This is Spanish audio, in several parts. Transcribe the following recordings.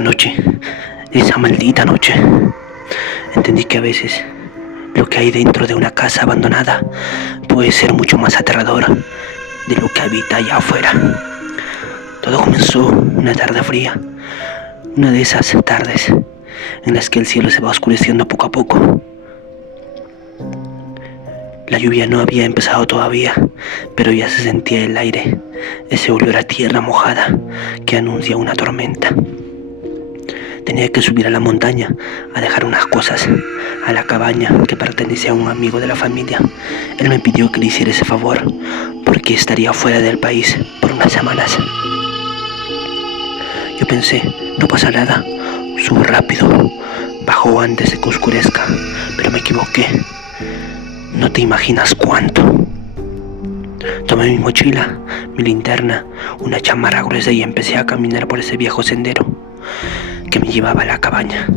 esa noche, esa maldita noche, entendí que a veces lo que hay dentro de una casa abandonada puede ser mucho más aterrador de lo que habita allá afuera. Todo comenzó una tarde fría, una de esas tardes en las que el cielo se va oscureciendo poco a poco. La lluvia no había empezado todavía, pero ya se sentía el aire, ese olor a tierra mojada que anuncia una tormenta. Tenía que subir a la montaña a dejar unas cosas a la cabaña que pertenecía a un amigo de la familia. Él me pidió que le hiciera ese favor porque estaría fuera del país por unas semanas. Yo pensé, no pasa nada, subo rápido, bajo antes de que oscurezca, pero me equivoqué. No te imaginas cuánto. Tomé mi mochila, mi linterna, una chamarra gruesa y empecé a caminar por ese viejo sendero que me llevaba a la cabaña.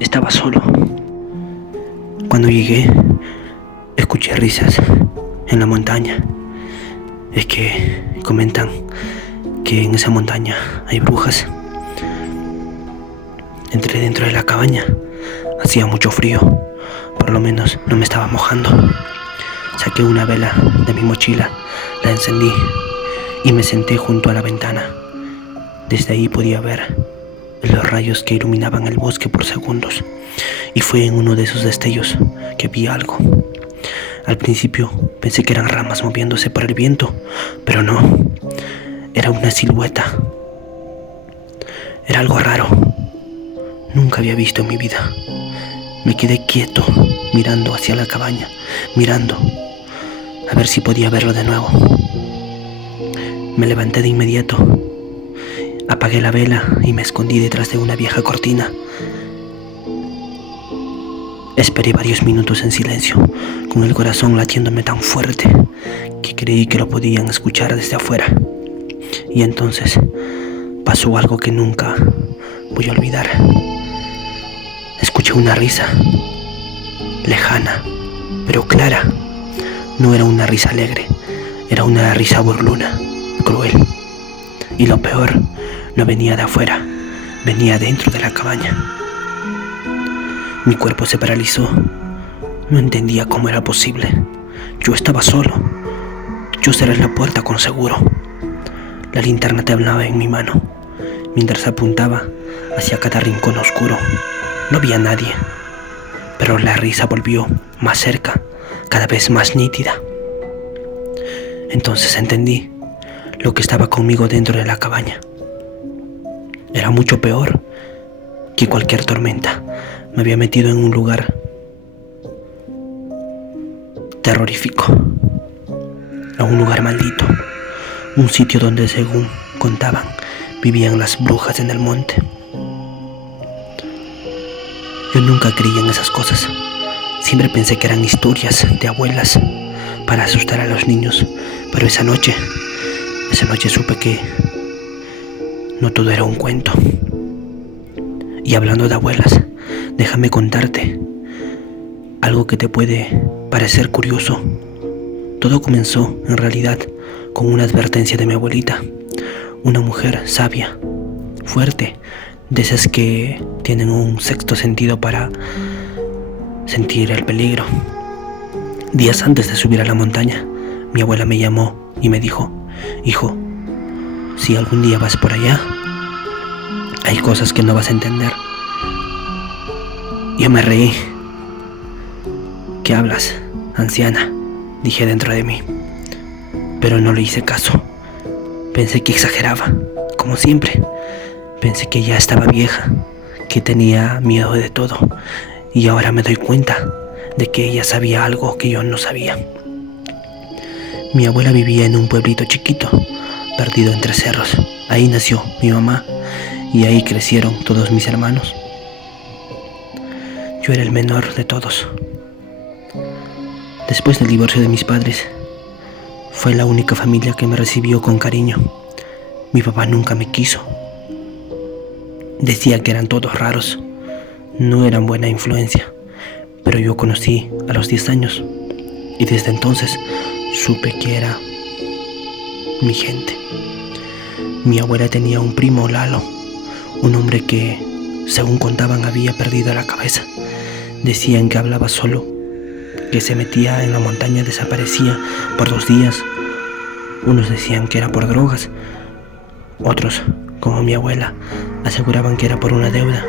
Estaba solo. Cuando llegué, escuché risas en la montaña. Es que comentan que en esa montaña hay brujas. Entré dentro de la cabaña. Hacía mucho frío. Por lo menos no me estaba mojando. Saqué una vela de mi mochila, la encendí y me senté junto a la ventana. Desde ahí podía ver los rayos que iluminaban el bosque por segundos, y fue en uno de esos destellos que vi algo. Al principio pensé que eran ramas moviéndose por el viento, pero no, era una silueta. Era algo raro, nunca había visto en mi vida. Me quedé quieto, mirando hacia la cabaña, mirando a ver si podía verlo de nuevo. Me levanté de inmediato, apagué la vela y me escondí detrás de una vieja cortina. Esperé varios minutos en silencio, con el corazón latiéndome tan fuerte que creí que lo podían escuchar desde afuera. Y entonces pasó algo que nunca voy a olvidar. Escuché una risa, lejana, pero clara. No era una risa alegre, era una risa burlona, cruel. Y lo peor, no venía de afuera, venía dentro de la cabaña. Mi cuerpo se paralizó. No entendía cómo era posible. Yo estaba solo. Yo cerré la puerta con seguro. La linterna temblaba en mi mano, mientras apuntaba hacia cada rincón oscuro. No había nadie, pero la risa volvió más cerca, cada vez más nítida. Entonces entendí lo que estaba conmigo dentro de la cabaña. Era mucho peor que cualquier tormenta. Me había metido en un lugar terrorífico, a un lugar maldito, un sitio donde, según contaban, vivían las brujas en el monte. Yo nunca creí en esas cosas. Siempre pensé que eran historias de abuelas para asustar a los niños. Pero esa noche supe que no todo era un cuento. Y hablando de abuelas, déjame contarte algo que te puede parecer curioso. Todo comenzó, en realidad, con una advertencia de mi abuelita, una mujer sabia, fuerte, de esas que tienen un sexto sentido para sentir el peligro. Días antes de subir a la montaña, mi abuela me llamó y me dijo: hijo, si algún día vas por allá, hay cosas que no vas a entender. Yo me reí. ¿Qué hablas, anciana?, dije dentro de mí, pero no le hice caso. Pensé que exageraba, como siempre. Pensé que ya estaba vieja, que tenía miedo de todo, y ahora me doy cuenta de que ella sabía algo que yo no sabía. Mi abuela vivía en un pueblito chiquito, perdido entre cerros. Ahí nació mi mamá y ahí crecieron todos mis hermanos. Yo era el menor de todos. Después del divorcio de mis padres, fue la única familia que me recibió con cariño. Mi papá nunca me quiso. Decía que eran todos raros, no eran buena influencia, pero yo conocí a los 10 años y desde entonces supe que era mi gente. Mi abuela tenía un primo, Lalo, Un hombre que, según contaban, había perdido la cabeza. Decían que hablaba solo, que se metía en la montaña, desaparecía por 2 días. Unos decían que era por drogas, otros, como mi abuela, aseguraban que era por una deuda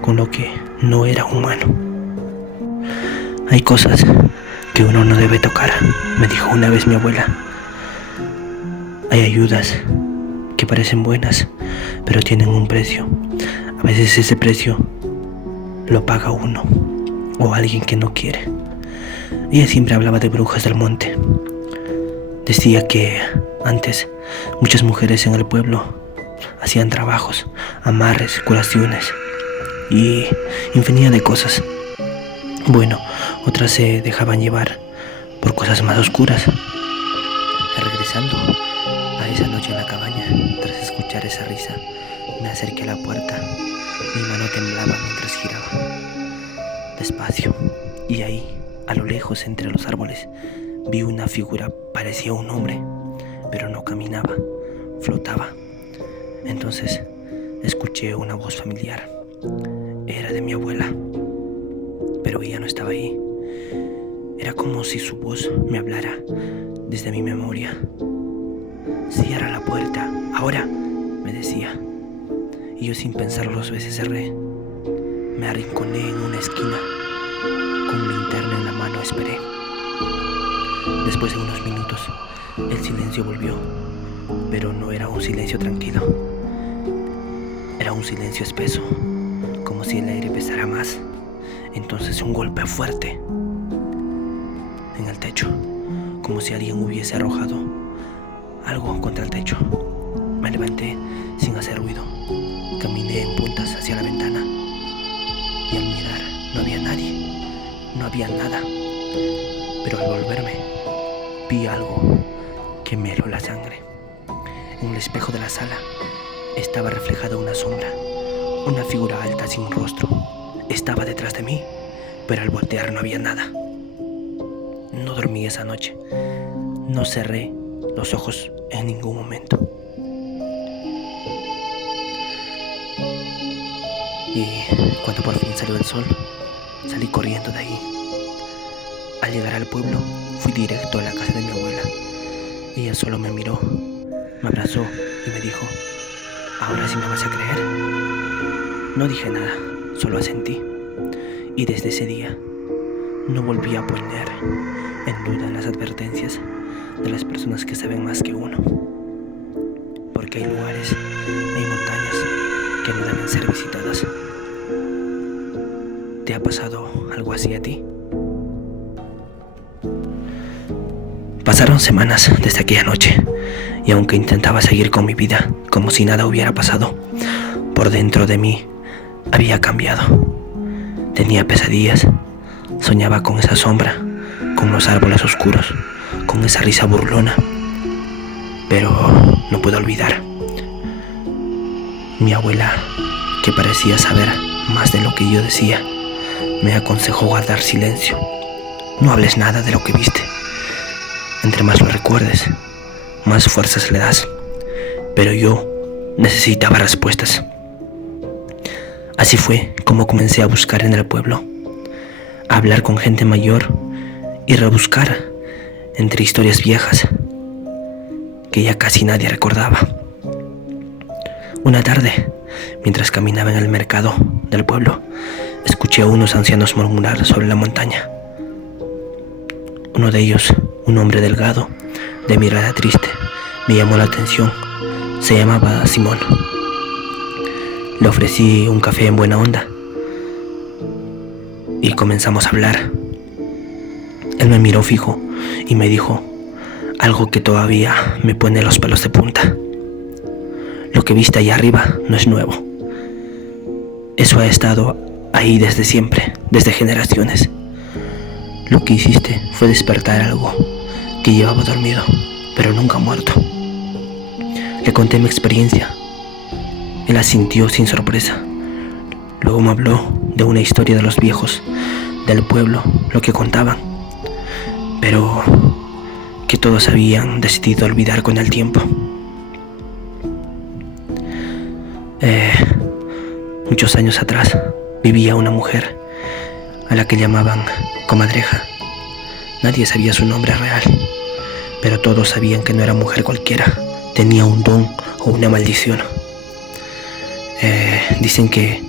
con lo que no era humano. Hay cosas que uno no debe tocar, me dijo una vez mi abuela. Hay ayudas que parecen buenas, pero tienen un precio. A veces ese precio lo paga uno o alguien que no quiere. Ella siempre hablaba de brujas del monte. Decía que antes muchas mujeres en el pueblo hacían trabajos, amarres, curaciones y infinidad de cosas. Bueno, otras se dejaban llevar por cosas más oscuras. Regresando a esa noche en la cabaña, tras escuchar esa risa, me acerqué a la puerta. Mi mano temblaba mientras giraba despacio, y ahí, a lo lejos entre los árboles, vi una figura. Parecía un hombre, pero no caminaba, flotaba. Entonces escuché una voz familiar. Era de mi abuela, pero ella no estaba ahí. Era como si su voz me hablara desde mi memoria. Cierra la puerta, ahora, me decía. Y yo, sin pensarlo 2 veces, cerré. Me arrinconé en una esquina. Con linterna en la mano esperé. Después de unos minutos, el silencio volvió, pero no era un silencio tranquilo. Era un silencio espeso, como si el aire pesara más. Entonces un golpe fuerte en el techo, como si alguien hubiese arrojado algo contra el techo. Me levanté sin hacer ruido, caminé en puntas hacia la ventana y al mirar no había nadie, no había nada. Pero al volverme vi algo que me heló la sangre. En el espejo de la sala estaba reflejada una sombra, una figura alta sin rostro. Estaba detrás de mí, pero al voltear no había nada. No dormí esa noche. No cerré los ojos en ningún momento. Y cuando por fin salió el sol, salí corriendo de ahí. Al llegar al pueblo, fui directo a la casa de mi abuela. Ella solo me miró, me abrazó y me dijo: ¿ahora sí me vas a creer? No dije nada, solo asentí. Y desde ese día no volví a poner en duda las advertencias de las personas que saben más que uno. Porque hay lugares, hay montañas que no deben ser visitadas. ¿Te ha pasado algo así a ti? Pasaron semanas desde aquella noche, y aunque intentaba seguir con mi vida como si nada hubiera pasado, por dentro de mí había cambiado. Tenía pesadillas, soñaba con esa sombra, con los árboles oscuros, con esa risa burlona. Pero no puedo olvidar. Mi abuela, que parecía saber más de lo que yo decía, me aconsejó guardar silencio. No hables nada de lo que viste. Entre más lo recuerdes, más fuerzas le das. Pero yo necesitaba respuestas. Así fue como comencé a buscar en el pueblo, a hablar con gente mayor y rebuscar entre historias viejas que ya casi nadie recordaba. Una tarde, mientras caminaba en el mercado del pueblo, escuché a unos ancianos murmurar sobre la montaña. Uno de ellos, un hombre delgado, de mirada triste, me llamó la atención. Se llamaba Simón. Le ofrecí un café en buena onda y comenzamos a hablar. Él me miró fijo y me dijo algo que todavía me pone los pelos de punta. Lo que viste allá arriba no es nuevo. Eso ha estado ahí desde siempre, desde generaciones. Lo que hiciste fue despertar algo que llevaba dormido, pero nunca muerto. Le conté mi experiencia. Él asintió sin sorpresa. Luego me habló de una historia de los viejos del pueblo, lo que contaban, pero que todos habían decidido olvidar con el tiempo. Muchos años atrás vivía una mujer a la que llamaban Comadreja. Nadie sabía su nombre real, pero todos sabían que no era mujer cualquiera, tenía un don o una maldición. Dicen que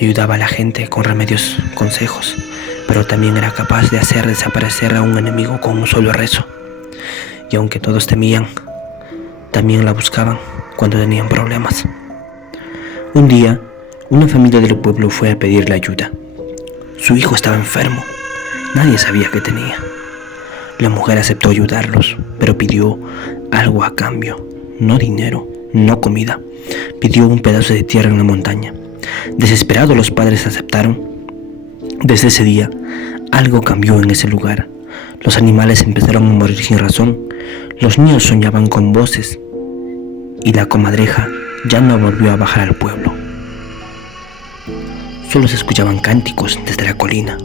ayudaba a la gente con remedios, consejos, pero también era capaz de hacer desaparecer a un enemigo con un solo rezo. Y aunque todos temían, también la buscaban cuando tenían problemas. Un día, una familia del pueblo fue a pedirle ayuda. Su hijo estaba enfermo, nadie sabía qué tenía. La mujer aceptó ayudarlos, pero pidió algo a cambio, no dinero, no comida. Pidió un pedazo de tierra en la montaña. Desesperados, los padres aceptaron. Desde ese día, algo cambió en ese lugar. Los animales empezaron a morir sin razón. Los niños soñaban con voces. Y la comadreja ya no volvió a bajar al pueblo. Solo se escuchaban cánticos desde la colina.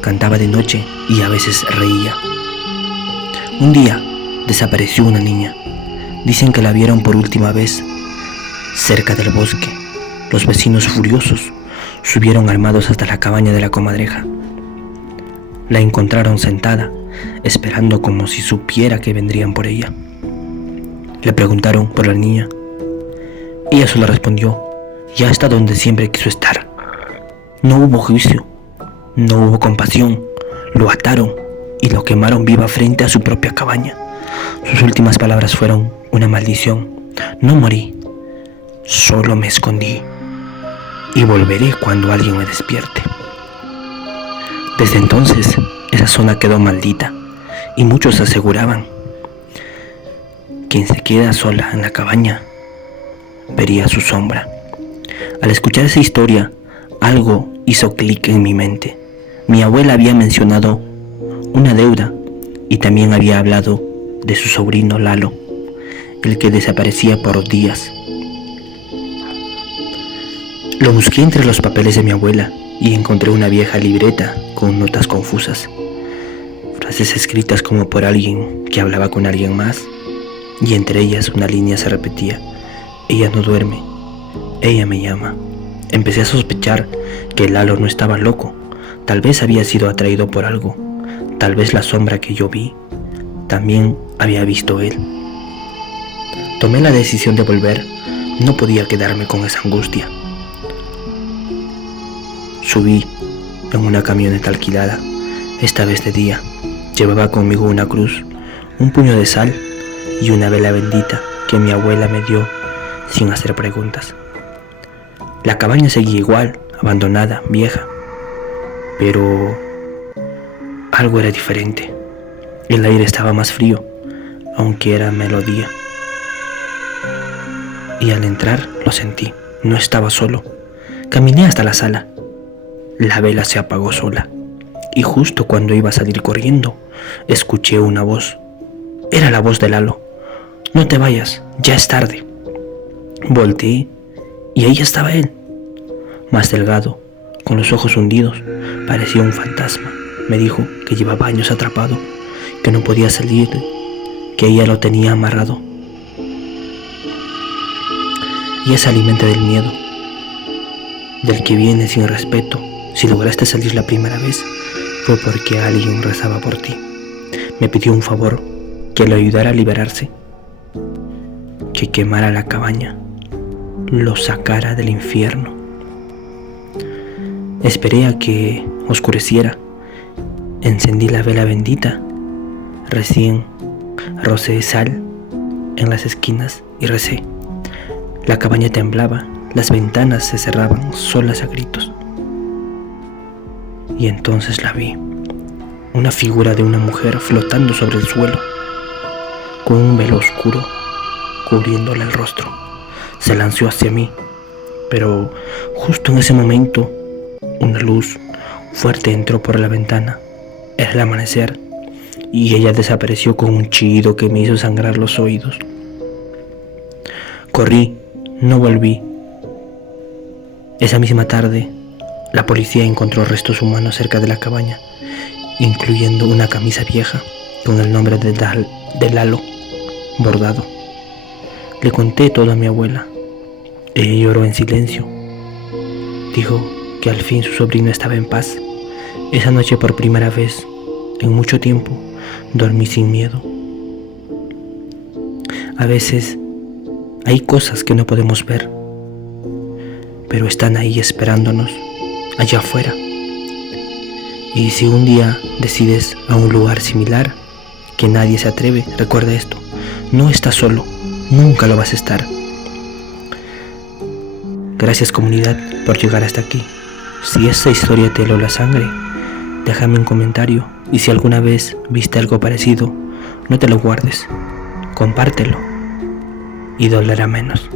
Cantaba de noche y a veces reía. Un día desapareció una niña. Dicen que la vieron por última vez cerca del bosque. Los vecinos, furiosos, subieron armados hasta la cabaña de la comadreja. La encontraron sentada, esperando como si supiera que vendrían por ella. Le preguntaron por la niña. Ella solo respondió: ya está donde siempre quiso estar. No hubo juicio, no hubo compasión. Lo ataron y lo quemaron viva frente a su propia cabaña. Sus últimas palabras fueron una maldición: no morí, solo me escondí y volveré cuando alguien me despierte. Desde entonces, esa zona quedó maldita y muchos aseguraban: quien se queda sola en la cabaña vería su sombra. Al escuchar esa historia, algo hizo clic en mi mente. Mi abuela había mencionado una deuda y también había hablado de su sobrino Lalo, el que desaparecía por días. Lo busqué entre los papeles de mi abuela y encontré una vieja libreta con notas confusas, frases escritas como por alguien que hablaba con alguien más, y entre ellas una línea se repetía: ella no duerme, ella me llama. Empecé a sospechar que Lalo no estaba loco, tal vez había sido atraído por algo, tal vez la sombra que yo vi también había visto él. Tomé la decisión de volver, no podía quedarme con esa angustia. Subí en una camioneta alquilada, esta vez de día. Llevaba conmigo una cruz, un puño de sal y una vela bendita que mi abuela me dio sin hacer preguntas. La cabaña seguía igual, abandonada, vieja, pero algo era diferente. El aire estaba más frío, aunque era melodía. Y al entrar lo sentí, no estaba solo. Caminé hasta la sala. La vela se apagó sola, y justo cuando iba a salir corriendo, escuché una voz. Era la voz de Lalo. No te vayas, ya es tarde. Volteé y ahí estaba él, más delgado, con los ojos hundidos, parecía un fantasma. Me dijo que llevaba años atrapado, que no podía salir, que ella lo tenía amarrado. Y esa alimenta del miedo, del que viene sin respeto. Si lograste salir la primera vez, fue porque alguien rezaba por ti. Me pidió un favor, que lo ayudara a liberarse, que quemara la cabaña, lo sacara del infierno. Esperé a que oscureciera, encendí la vela bendita, recién rocé sal en las esquinas y recé. La cabaña temblaba, las ventanas se cerraban solas a gritos. Y entonces la vi, una figura de una mujer flotando sobre el suelo, con un velo oscuro cubriéndole el rostro. Se lanzó hacia mí, pero justo en ese momento una luz fuerte entró por la ventana. Era el amanecer y ella desapareció con un chillido que me hizo sangrar los oídos. Corrí, no volví. Esa misma tarde, la policía encontró restos humanos cerca de la cabaña, incluyendo una camisa vieja con el nombre de Lalo bordado. Le conté todo a mi abuela. Ella lloró en silencio. Dijo que al fin su sobrino estaba en paz. Esa noche, por primera vez en mucho tiempo, dormí sin miedo. A veces hay cosas que no podemos ver, pero están ahí esperándonos, allá afuera. Y si un día decides a un lugar similar, que nadie se atreve, recuerda esto: no estás solo, nunca lo vas a estar. Gracias, comunidad, por llegar hasta aquí. Si esta historia te heló la sangre, déjame un comentario, y si alguna vez viste algo parecido, no te lo guardes, compártelo y dolerá menos.